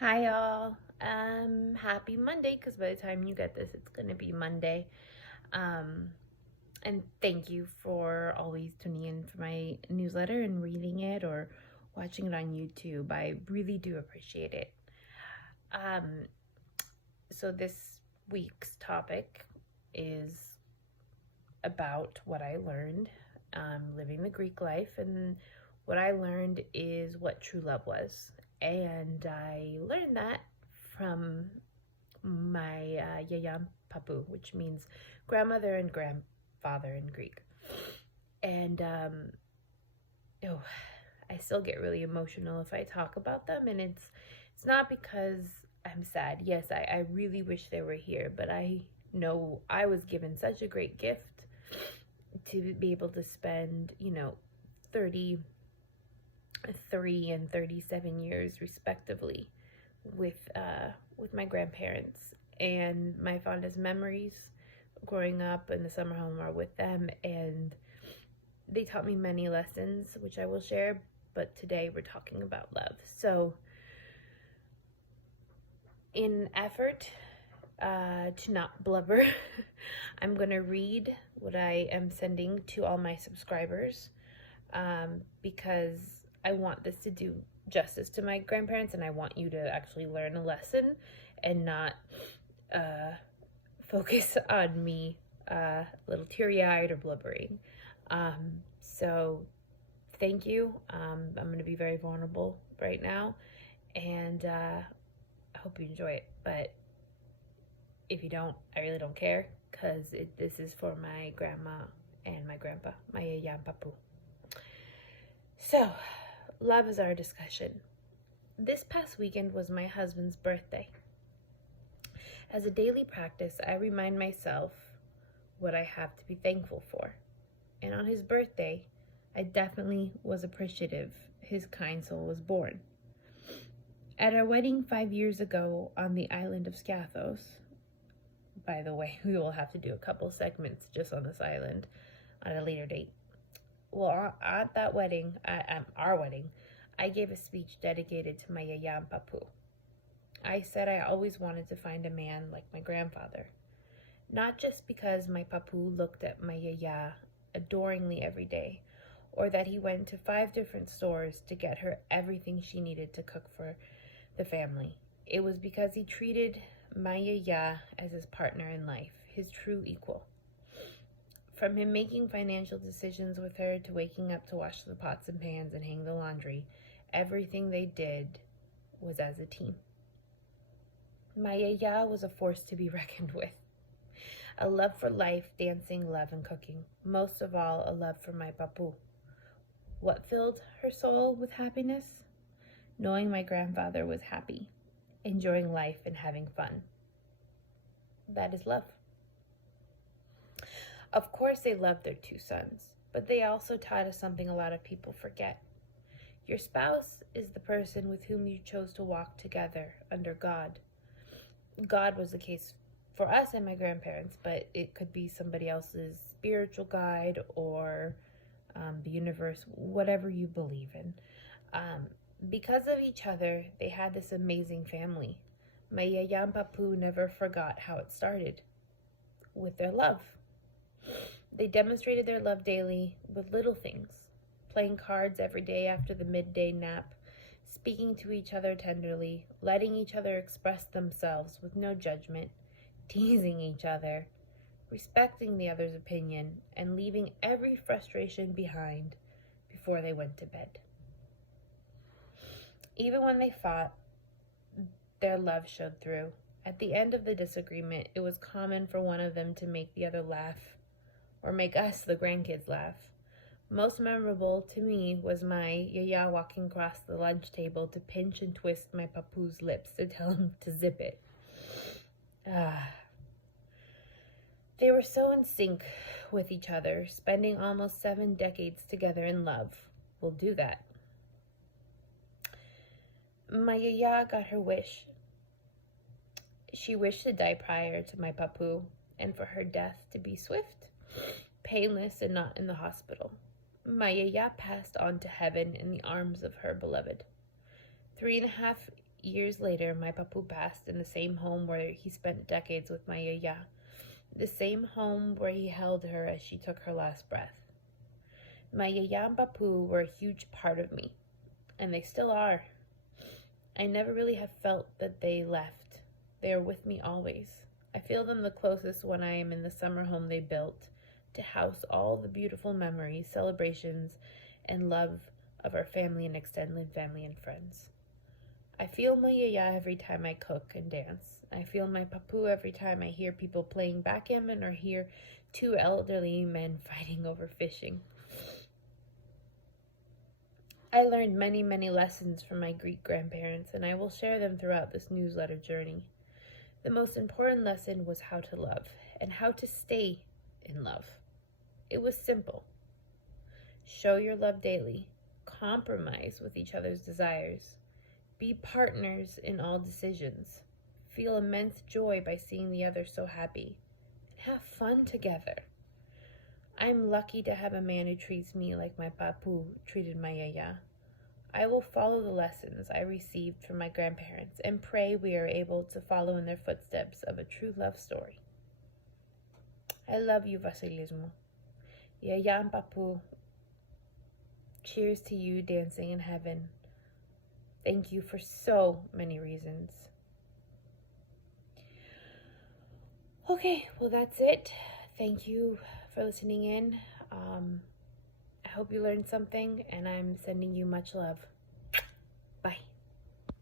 Hi y'all. Happy Monday, because by the time you get this, it's gonna be Monday. Um, and thank you for always tuning in for my newsletter and reading it or watching it on YouTube. I really do appreciate it. Um, so this week's topic is about what I learned living the Greek life, and what I learned is what true love was. And I learned that from my Yiayia Papou, which means grandmother and grandfather in Greek. And oh, I still get really emotional if I talk about them, and it's not because I'm sad. Yes, I really wish they were here, but I know I was given such a great gift to be able to spend, 33 and 37 years respectively with my grandparents, and my fondest memories growing up in the summer home are with them, and they taught me many lessons which I will share, but today we're talking about love. So in effort to not blubber, I'm going to read what I am sending to all my subscribers, because I want this to do justice to my grandparents, and I want you to actually learn a lesson and not focus on me a little teary-eyed or blubbering. So thank you. I'm going to be very vulnerable right now, and I hope you enjoy it. But if you don't, I really don't care, because this is for my grandma and my grandpa, my Yiayia Papou. So, love is our discussion. This past weekend was my husband's birthday. As a daily practice, I remind myself what I have to be thankful for. And on his birthday, I definitely was appreciative his kind soul was born. At our wedding 5 years ago on the island of Scathos, by the way, we will have to do a couple segments just on this island on a later date. Well, at that wedding, at our wedding, I gave a speech dedicated to my Yiayia Papou. I said I always wanted to find a man like my grandfather. Not just because my Papou looked at my Yiayia adoringly every day, or that he went to 5 different stores to get her everything she needed to cook for the family. It was because he treated my Yiayia as his partner in life, his true equal. From him making financial decisions with her to waking up to wash the pots and pans and hang the laundry, everything they did was as a team. My Yiayia was a force to be reckoned with. A love for life, dancing, love, and cooking. Most of all, a love for my Papou. What filled her soul with happiness? Knowing my grandfather was happy, enjoying life and having fun. That is love. Of course, they loved their 2 sons, but they also taught us something a lot of people forget. Your spouse is the person with whom you chose to walk together under God. God was the case for us and my grandparents, but it could be somebody else's spiritual guide or the universe, whatever you believe in. Because of each other, they had this amazing family. My Yiayia Papou never forgot how it started, with their love. They demonstrated their love daily with little things, playing cards every day after the midday nap, speaking to each other tenderly, letting each other express themselves with no judgment, teasing each other, respecting the other's opinion, and leaving every frustration behind before they went to bed. Even when they fought, their love showed through. At the end of the disagreement, it was common for one of them to make the other laugh, or make us, the grandkids, laugh. Most memorable to me was my Yiayia walking across the lunch table to pinch and twist my Papou's lips to tell him to zip it. They were so in sync with each other, spending almost 7 decades together in love. We'll do that. My Yiayia got her wish. She wished to die prior to my Papou, and for her death to be swift, painless, and not in the hospital. My Yiayia passed on to heaven in the arms of her beloved. 3.5 Years later, my Papou passed in the same home where he spent decades with my Yiayia, the same home where he held her as she took her last breath. My Yiayia and Papou were a huge part of me, and they still are. I never really have felt that they left. They are with me always. I feel them the closest when I am in the summer home they built to house all the beautiful memories, celebrations, and love of our family and extended family and friends. I feel my Yiayia every time I cook and dance. I feel my Papou every time I hear people playing backgammon or hear two elderly men fighting over fishing. I learned many, many lessons from my Greek grandparents, and I will share them throughout this newsletter journey. The most important lesson was how to love and how to stay in love. It was simple. Show your love daily. Compromise with each other's desires. Be partners in all decisions. Feel immense joy by seeing the other so happy. And have fun together. I'm lucky to have a man who treats me like my Papou treated my Yiayia. I will follow the lessons I received from my grandparents and pray we are able to follow in their footsteps of a true love story. I love you, Vasilismo. Yiayia and Papou, cheers to you dancing in heaven. Thank you for so many reasons. Okay, well, that's it. Thank you for listening in. I hope you learned something, and I'm sending you much love.